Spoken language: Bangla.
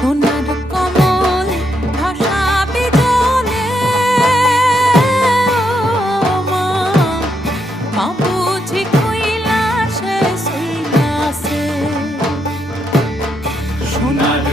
সোনার কমল ভাসাবে জলে ও মা, মা বুঝি কৈলাসে শুইলাছে সোনার